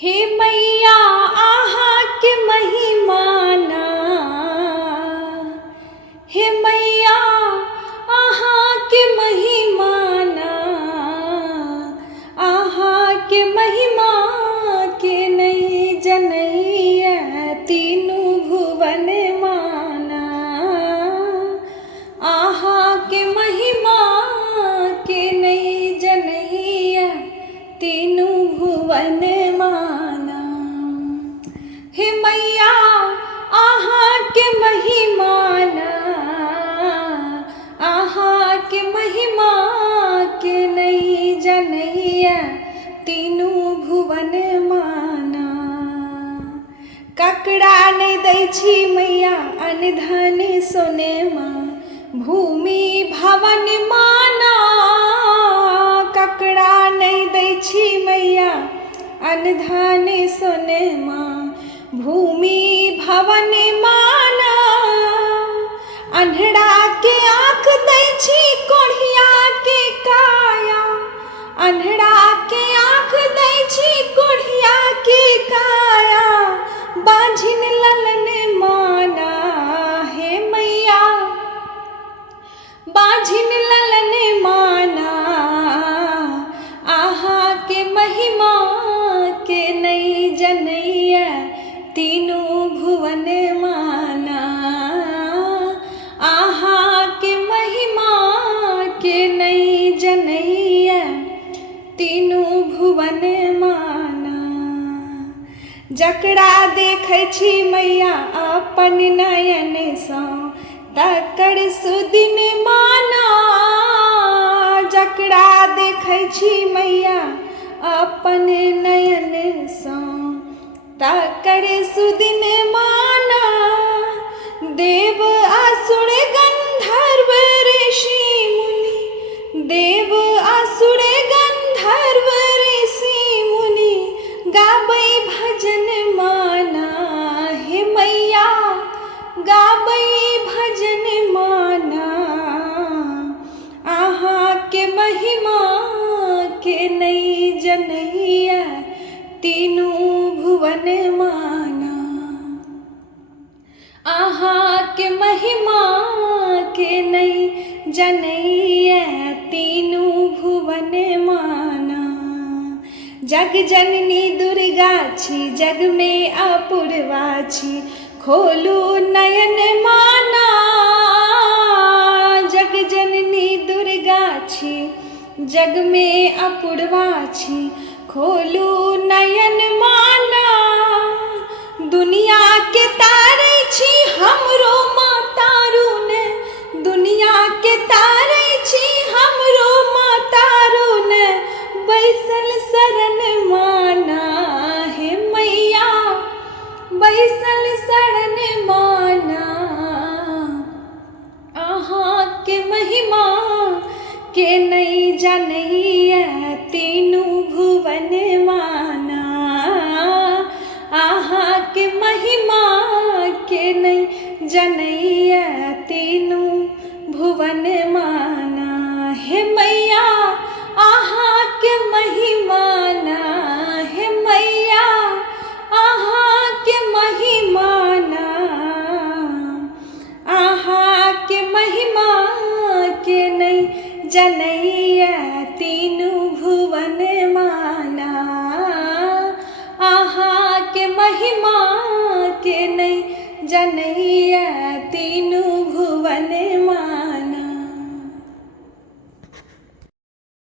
हे मैया आहा के महिमाना, हे मैया आहा के महिमाना, आहा के महिमा के नहीं जनैया तीनों भुवन माना, आहा के महिमा के नहीं जनैया तीनों भुवन माना। हे मैया आहा के महिमाना, आहा के महिमा के नहीं जनैया तीनों भुवन माना। ककड़ा ने दै छी मैया अनधन सोने माँ, भूमि भवन माना। ककड़ा नहीं दै छी मैया अनधन सोने माँ, भूमि भवन माना। अन्हरा के आँख दै छी कोढ़िया के काया, अन्हरा के आँख दै छी कोढ़िया के काया, बाझिन ललन माना। हे मैया बाझिन ललन माना, आहा के महिमा के नहीं जनैया तीनों भुवन माना। आहा के महिमा के नहीं जनैया तीनों भुवन माना। जकरा देखै छी मैया अपन नयन सँ, तकर सुदिन माना। जकरा देखै छी मैया अपन नयन सँ, तकर सुदिन माना। देव असुर गंधर्व ऋषि मुनि, देव असुर गंधर्व ऋषि मुनि, गाबै भजन माना। हे मैया गाबै भजन माना, आहा के महिमा के नहीं जनैया तीनों भुवन माना। आहा के महिमा के नहीं जनैया तीनों भुवन माना। जग जननी दुर्गा छी, जग में अपूर्वा छी, खोलू नयन माना। जग जननी दुर्गा छी, जग में अपूर्वा छी, खोलू नयन माना। दुनिया के तारै छी हमरो माँ तारुन, दुनिया के तारै छी हमरो माँ तारुन, बैसल शरण माना। हे मैया बैसल शरण माना, आहा के महिमा के नहीं जनैया तीनों भुवन माना। आहा के महिमा के नहीं जनैया तीनों भुवन माना। हे मैया आहा के महिमाना, हे मैया आहा के महिमाना, आहा के महिमा के नहीं जनैया तीनों भुवन माना। आहा के महिमा के नहीं जनैया तीनों भुवन माना।